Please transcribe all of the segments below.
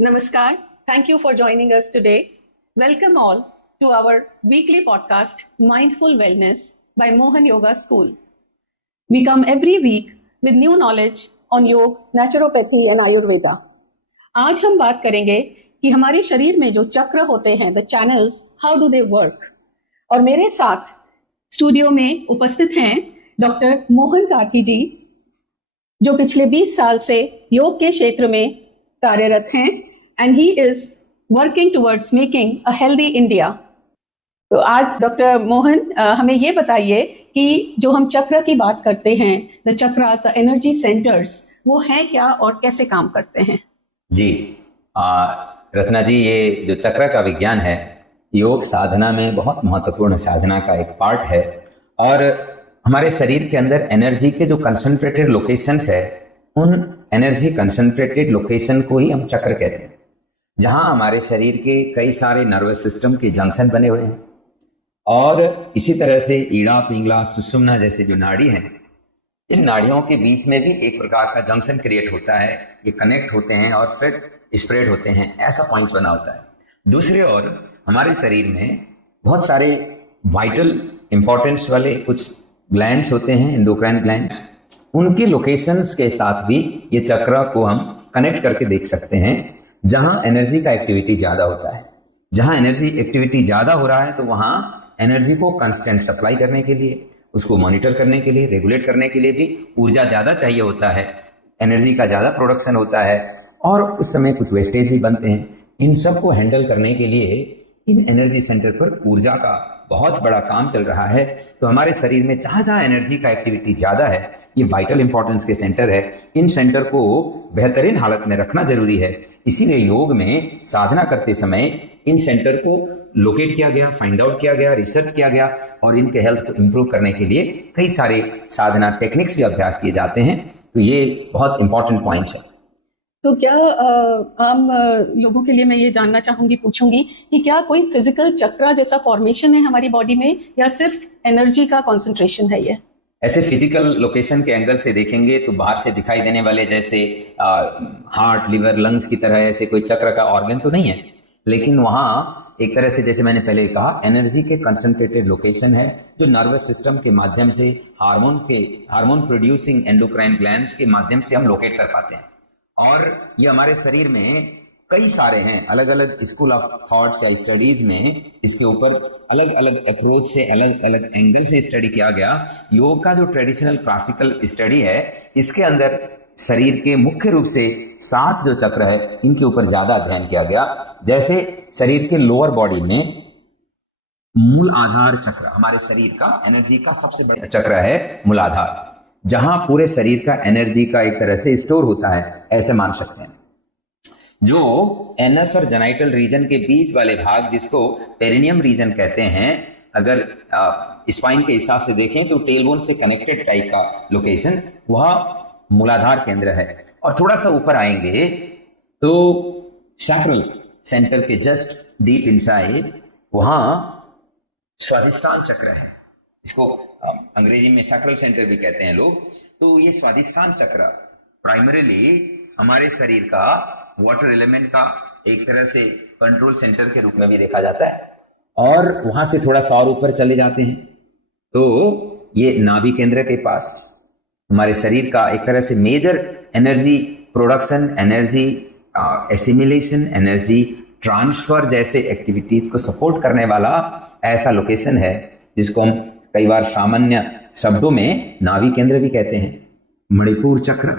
Namaskar. Thank you for joining us today. Welcome all to our weekly podcast, Mindful Wellness by Mohan Yoga School. We come every week with new knowledge on योग, naturopathy and Ayurveda. आज हम बात करेंगे कि हमारे शरीर में जो चक्र होते हैं, the channels, how do they work? और मेरे साथ स्टूडियो में उपस्थित हैं डॉक्टर मोहन कार्की जी, जो पिछले 20 साल से योग के क्षेत्र में कार्यरत हैं and he is working towards making a healthy India. तो आज डॉक्टर मोहन हमें ये बताइए कि जो हम चक्र की बात करते हैं, the chakras, the energy centres, वो हैं क्या और कैसे काम करते हैं? जी रचना जी, ये जो चक्र का विज्ञान है, योग साधना में बहुत महत्वपूर्ण साधना का एक पार्ट है। और हमारे शरीर के अंदर एनर्जी के जो कंसंट्रेटेड लोकेशंस है, उन एनर्जी कंसंट्रेटेड लोकेशन को ही हम चक्र कहते हैं, जहां हमारे शरीर के कई सारे नर्वस सिस्टम के जंक्शन बने हुए हैं। और इसी तरह से ईड़ा, पिंगला, सुषुम्ना जैसे जो नाड़ी हैं, इन नाड़ियों के बीच में भी एक प्रकार का जंक्शन क्रिएट होता है। ये कनेक्ट होते हैं और फिर स्प्रेड होते हैं, ऐसा पॉइंट बना होता है। दूसरी ओर हमारे शरीर में बहुत सारे वाइटल इंपॉर्टेंस वाले कुछ ग्लैंड्स होते हैं, एंडोक्राइन ग्लैंड्स। उनकी लोकेशंस के साथ भी ये चक्र को हम कनेक्ट करके देख सकते हैं। जहां एनर्जी का एक्टिविटी ज्यादा होता है, जहां एनर्जी एक्टिविटी ज्यादा हो रहा है, तो वहां एनर्जी को कांस्टेंट सप्लाई करने के लिए, उसको मॉनिटर करने के लिए, रेगुलेट करने के लिए भी ऊर्जा ज्यादा चाहिए होता है, एनर्जी का ज्यादा प्रोडक्शन होता है और उस समय कुछ वेस्टेज भी बनते हैं। इन सब को हैंडल करने के लिए इन एनर्जी सेंटर पर ऊर्जा का बहुत बड़ा काम चल रहा है। तो हमारे शरीर में जहां जहां एनर्जी का एक्टिविटी ज्यादा है, ये वाइटल इंपॉर्टेंस के सेंटर है। इन सेंटर को बेहतरीन हालत में रखना जरूरी है। इसीलिए योग में साधना करते समय इन सेंटर को लोकेट किया गया, फाइंड आउट किया गया, रिसर्च किया गया और इनके हेल्थ को इम्प्रूव करने के लिए कई सारे साधना टेक्निक्स भी अभ्यास किए जाते हैं। तो ये बहुत इंपॉर्टेंट पॉइंट्स है। तो क्या आम लोगों के लिए मैं ये जानना पूछूंगी कि क्या कोई फिजिकल चक्र जैसा फॉर्मेशन है हमारी बॉडी में, या सिर्फ एनर्जी का कंसंट्रेशन है ये? ऐसे फिजिकल लोकेशन के एंगल से देखेंगे तो बाहर से दिखाई देने वाले जैसे हार्ट, लिवर, लंग्स की तरह ऐसे कोई चक्र का ऑर्गन तो नहीं है, लेकिन वहाँ एक तरह से, जैसे मैंने पहले कहा, एनर्जी के कंसंट्रेटेड लोकेशन है, जो नर्वस सिस्टम के माध्यम से हार्मोन प्रोड्यूसिंग एंडोक्राइन ग्लैंड्स के माध्यम से हम लोकेट कर पाते हैं। और ये हमारे शरीर में कई सारे हैं, अलग अलग स्कूल ऑफ थॉट्स या स्टडीज में इसके ऊपर अलग अलग अप्रोच से, अलग अलग एंगल से स्टडी किया गया। योग का जो ट्रेडिशनल क्लासिकल स्टडी है, इसके अंदर शरीर के मुख्य रूप से 7 जो चक्र है, इनके ऊपर ज्यादा अध्ययन किया गया। जैसे शरीर के लोअर बॉडी में मूल आधार चक्र, हमारे शरीर का एनर्जी का सबसे बड़ा चक्र है मूलाधार, जहां पूरे शरीर का एनर्जी का एक तरह से स्टोर होता है, ऐसे मान सकते हैं। जो एनस और जेनाइटल रीजन के बीच वाले भाग, जिसको पेरिनियम रीजन कहते हैं, अगर स्पाइन के हिसाब से देखें तो टेलबोन से कनेक्टेड टाइप का लोकेशन, वह मूलाधार केंद्र है। और थोड़ा सा ऊपर आएंगे तो सैक्रल सेंटर के जस्ट डीप इनसाइड वहां स्वादिष्टान चक्र है। इसको अंग्रेजी में सैक्रल सेंटर भी कहते हैं लोग। तो ये स्वादिष्टान चक्र प्राइमरीली हमारे शरीर का वाटर एलिमेंट का एक तरह से कंट्रोल सेंटर के रूप में भी देखा जाता है। और वहां से थोड़ा सा और ऊपर चले जाते हैं तो ये नाभि केंद्र के पास हमारे शरीर का एक तरह से major energy production, energy assimilation, energy transfer जैसे एक्टिविटीज को सपोर्ट करने वाला ऐसा लोकेशन है, जिसको हम कई बार सामान्य शब्दों में नाभि केंद्र भी कहते हैं। मणिपुर चक्र,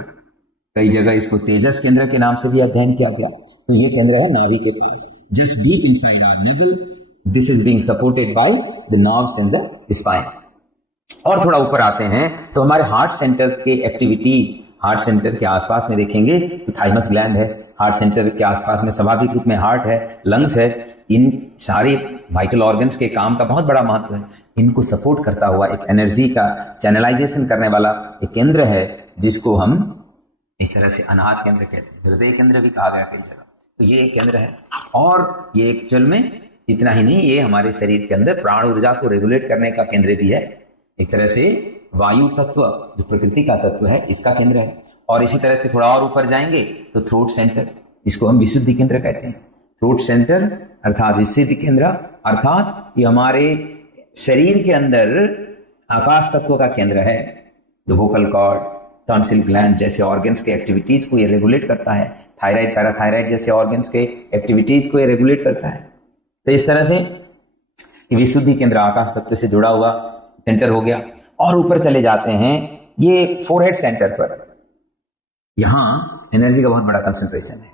कई जगह इसको तेजस केंद्र के नाम से भी अध्ययन किया गया। तो ये केंद्र है नाभि के पास, just deep inside our navel. This is being supported by the nerves in the spine. और थोड़ा ऊपर आते हैं तो हमारे हार्ट सेंटर के एक्टिविटीज, हार्ट सेंटर के आसपास में देखेंगे तो थाइमस ग्लैंड है, हार्ट सेंटर के आसपास में स्वाभाविक रूप में हार्ट है, लंग्स है। इन सारे वाइटल ऑर्गन्स के काम का बहुत बड़ा महत्व है। इनको सपोर्ट करता हुआ एक एनर्जी का चैनलाइजेशन करने वाला एक केंद्र है, जिसको हम एक तरह से अनाहत केंद्र कहते हैं, हृदय केंद्र भी कहा गया कई जगह। तो ये एक केंद्र है। और ये एक्चुअल में इतना ही नहीं, ये हमारे शरीर के अंदर प्राण ऊर्जा को रेगुलेट करने का केंद्र भी है। एक तरह से वायु तत्व जो प्रकृति का तत्व है, इसका केंद्र है। और इसी तरह से थोड़ा और ऊपर जाएंगे तो थ्रोट सेंटर, इसको हम विशुद्धि केंद्र कहते हैं। थ्रोट सेंटर अर्थात विशुद्धि केंद्र, अर्थात ये हमारे शरीर के अंदर आकाश तत्व का केंद्र है। जो वोकल कॉर्ड, टॉन्सिल ग्लैंड जैसे ऑर्गन्स के एक्टिविटीज को ये रेगुलेट करता है। थायराइड, पैराथायराइड जैसे ऑर्गन्स के एक्टिविटीज को ये रेगुलेट करता है। तो इस तरह से विशुद्धि केंद्र आकाश तत्व से जुड़ा हुआ सेंटर हो गया। और ऊपर चले जाते हैं ये फोरहेड सेंटर पर, यहां एनर्जी का बहुत बड़ा कंसंट्रेशन है।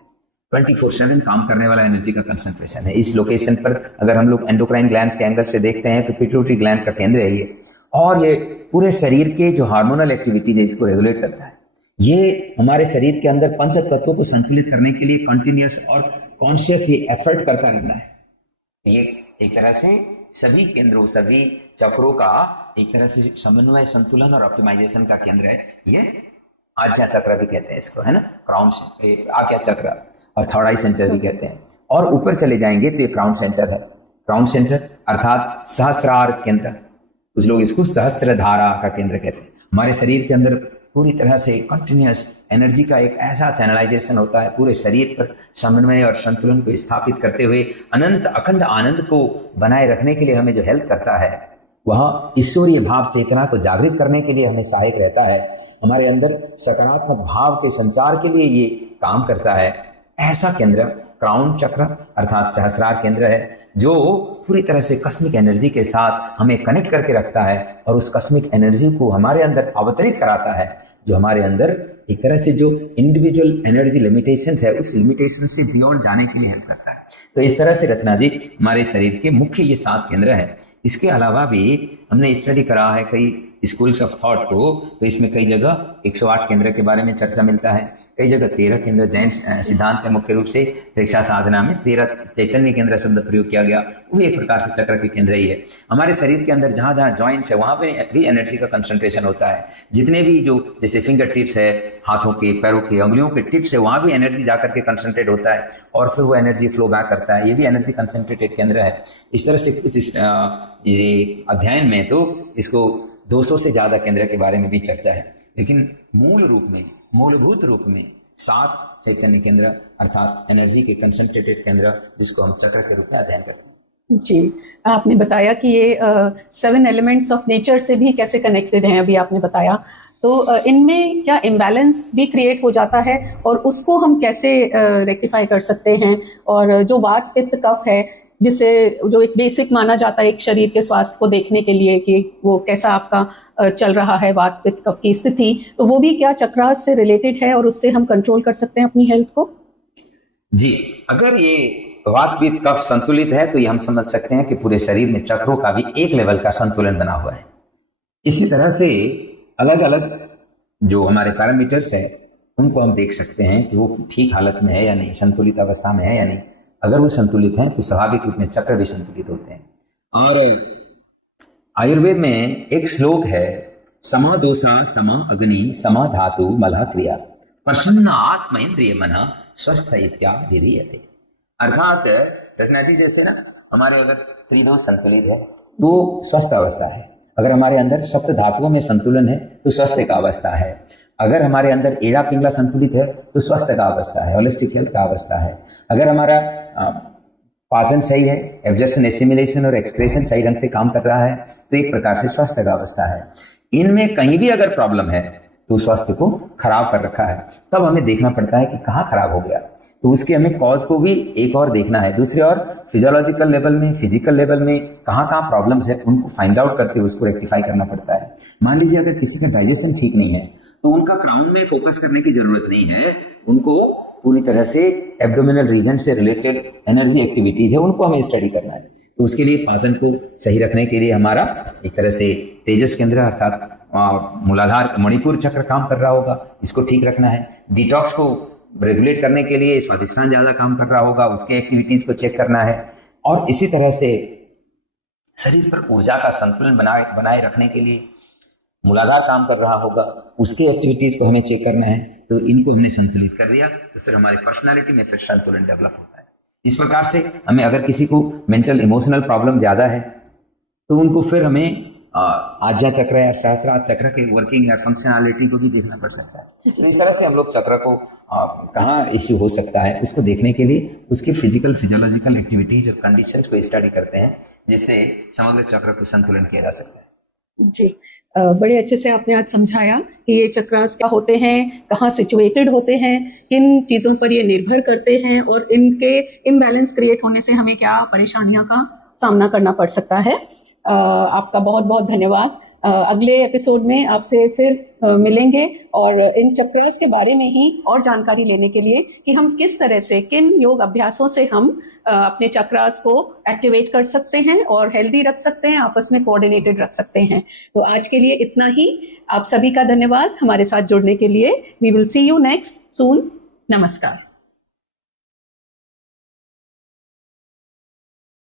24/7 काम करने वाला एनर्जी का कंसंट्रेशन है। इस लोकेशन पर अगर हम लोग एंडोक्राइन ग्लैंड्स के एंगल से देखते हैं तो पिट्यूटरी ग्लैंड का केंद्र है ये, और ये पूरे शरीर के जो हार्मोनल एक्टिविटीज है इसको रेगुलेट करता है। ये हमारे शरीर के अंदर पंच तत्वों को संतुलित करने के लिए कंटिन्यूअस और कॉन्शियस ये एफर्ट करता रहता है। ये एक तरह से सभी केंद्रों, सभी चक्रों का एक तरह से समन्वय, संतुलन और ऑप्टिमाइजेशन का केंद्र है। ये आज्ञा चक्र भी कहते हैं इसको, है ना, क्राउन आज्ञा चक्र, और थर्ड आई सेंटर भी कहते हैं। और ऊपर चले जाएंगे तो ये क्राउन सेंटर है। क्राउन सेंटर अर्थात सहस्रार केंद्र, कुछ लोग इसको सहस्त्रधारा का केंद्र कहते हैं। हमारे शरीर के अंदर पूरी तरह से कंटिन्यूअस एनर्जी का एक ऐसा चैनलाइजेशन होता है, पूरे शरीर पर समन्वय और संतुलन को स्थापित करते हुए अनंत अखंड आनंद को बनाए रखने के लिए हमें जो हेल्प करता है, वह ईश्वरीय भाव चेतना को जागृत करने के लिए हमें सहायक रहता है। हमारे अंदर सकारात्मक भाव के संचार के लिए ये काम करता है। ऐसा केंद्र क्राउन चक्र अर्थात सहस्रार केंद्र है, जो पूरी तरह से कस्मिक एनर्जी के साथ हमें कनेक्ट करके रखता है और उस कस्मिक एनर्जी को हमारे अंदर अवतरित कराता है, जो हमारे अंदर एक तरह से जो इंडिविजुअल एनर्जी लिमिटेशंस है उस लिमिटेशन से बियॉन्ड जाने के लिए हेल्प करता है। तो इस तरह से रचना जी हमारे शरीर के मुख्य ये 7 केंद्र है। इसके अलावा भी हमने स्टडी करा है कई स्कूल्स ऑफ थॉट को, तो इसमें कई जगह 108 केंद्र के बारे में चर्चा मिलता है, कई जगह 13 केंद्र जैन सिद्धांत में मुख्य रूप से दीक्षा साधना में 13 चैतन्य केंद्र शब्द प्रयोग किया गया, वो भी एक प्रकार से चक्र के केंद्र ही है। हमारे शरीर के अंदर जहां जहां जॉइंट्स है वहां पे भी एनर्जी का कंसंट्रेशन होता है। जितने भी जो जैसे फिंगर टिप्स है, हाथों के, पैरों के, उंगलियों के टिप्स है, वहां भी एनर्जी जाकर के कंसंट्रेट होता है और फिर वो एनर्जी फ्लो बैक करता है। ये भी एनर्जी कंसंट्रेटेड केंद्र है। इस तरह से कुछ ये अध्ययन में तो इसको 200 से ज्यादा केंद्र के बारे में भी चर्चा है, लेकिन मूलभूत रूप में 7 चैतन्य केंद्र अर्थात एनर्जी के कंसंट्रेटेड केंद्र, जिसको हम चक्र के रूप में अध्ययन करते हैं। जी, आपने बताया कि ये 7 एलिमेंट्स ऑफ नेचर से भी कैसे कनेक्टेड हैं, अभी आपने बताया। तो इनमें क्या इम्बैलेंस भी क्रिएट हो जाता है और उसको हम कैसे रेक्टिफाई कर सकते हैं? और जो वात पित्त कफ है, जिसे जो एक बेसिक माना जाता है एक शरीर के स्वास्थ्य को देखने के लिए कि वो कैसा आपका चल रहा है, वात पित्त कफ की स्थिति, तो वो भी क्या चक्र से रिलेटेड है और उससे हम कंट्रोल कर सकते हैं अपनी हेल्थ को? जी, अगर ये वात पित्त कफ संतुलित है तो ये हम समझ सकते हैं कि पूरे शरीर में चक्रों का भी एक लेवल का संतुलन बना हुआ है। इसी तरह से अलग अलग जो हमारे पैरामीटर्स है उनको हम देख सकते हैं कि वो ठीक हालत में है या नहीं, संतुलित अवस्था में है या नहीं। अगर वो संतुलित हैं तो स्वाभाविक रूप में चक्र भी संतुलित होते हैं। और आयुर्वेद में एक श्लोक है, समा दोषा समा अग्नि समा धातु मलह क्रिया प्रसन्न आत्म इंद्रिय मन स्वस्थ इत्यादि। अर्थात रचना जी जैसे ना हमारे अगर त्रिदोष संतुलित है तो स्वस्थ अवस्था है, अगर हमारे अंदर सप्त धातुओं में संतुलन है तो स्वस्थ का अवस्था है, अगर हमारे अंदर एड़ा पिंगला संतुलित है तो स्वस्थ का अवस्था है, होलिस्टिक हेल्थ का अवस्था है, अगर हमारा पाचन सही है, एब्जॉर्प्शन, एसिमिलेशन और एक्सक्रेशन सही ढंग से काम कर रहा है तो एक प्रकार से स्वास्थ्य का अवस्था है। इनमें कहीं भी अगर प्रॉब्लम है तो स्वास्थ्य को खराब कर रखा है। तब हमें देखना पड़ता है कि कहाँ खराब हो गया, तो उसके हमें कॉज को भी एक और देखना है। दूसरी और फिजियोलॉजिकल लेवल में, फिजिकल लेवल में कहाँ कहाँ प्रॉब्लम्स है उनको फाइंड आउट करके उसको रेक्टिफाई करना पड़ता है। मान लीजिए अगर किसी का डाइजेशन ठीक नहीं है तो उनका क्राउन में फोकस करने की जरूरत नहीं है, उनको पूरी तरह से एब्डोमिनल रीजन से रिलेटेड एनर्जी एक्टिविटीज है उनको हमें स्टडी करना है। तो उसके लिए पाचन को सही रखने के लिए हमारा एक तरह से तेजस केंद्र अर्थात मूलाधार मणिपुर चक्र काम कर रहा होगा, इसको ठीक रखना है। डिटॉक्स को रेगुलेट करने के लिए स्वादिष्ठान ज्यादा काम कर रहा होगा, उसके एक्टिविटीज को चेक करना है। और इसी तरह से शरीर पर ऊर्जा का संतुलन बनाए रखने के लिए मूलाधार काम कर रहा होगा, उसके एक्टिविटीज को हमें चेक करना है। तो इनको हमने संतुलित कर दिया तो फिर हमारी पर्सनालिटी में फिर संतुलन डेवलप होता है। इस प्रकार से हमें अगर किसी को मेंटल इमोशनल प्रॉब्लम ज्यादा है तो उनको फिर हमें आज्ञा चक्र या सहस्रार चक्र के वर्किंग या फंक्शनैलिटी को भी देखना पड़ सकता है। तो इस तरह से हम लोग चक्र को कहाँ इश्यू हो सकता है उसको देखने के लिए उसकी फिजिकल फिजियोलॉजिकल एक्टिविटीज और कंडीशंस को स्टडी करते हैं, जिससे समग्र चक्र को संतुलन किया जा सकता है। जी, बड़े अच्छे से आपने आज समझाया कि ये चक्रास क्या होते हैं, कहाँ सिचुएटेड होते हैं, किन चीज़ों पर ये निर्भर करते हैं और इनके इम्बैलेंस क्रिएट होने से हमें क्या परेशानियों का सामना करना पड़ सकता है। आपका बहुत बहुत धन्यवाद। अगले एपिसोड में आपसे फिर मिलेंगे और इन चक्रास के बारे में ही और जानकारी लेने के लिए कि हम किस तरह से किन योग अभ्यासों से हम अपने चक्रास को एक्टिवेट कर सकते हैं और हेल्दी रख सकते हैं, आपस में कोऑर्डिनेटेड रख सकते हैं। तो आज के लिए इतना ही। आप सभी का धन्यवाद हमारे साथ जुड़ने के लिए। We will see you next soon. नमस्कार।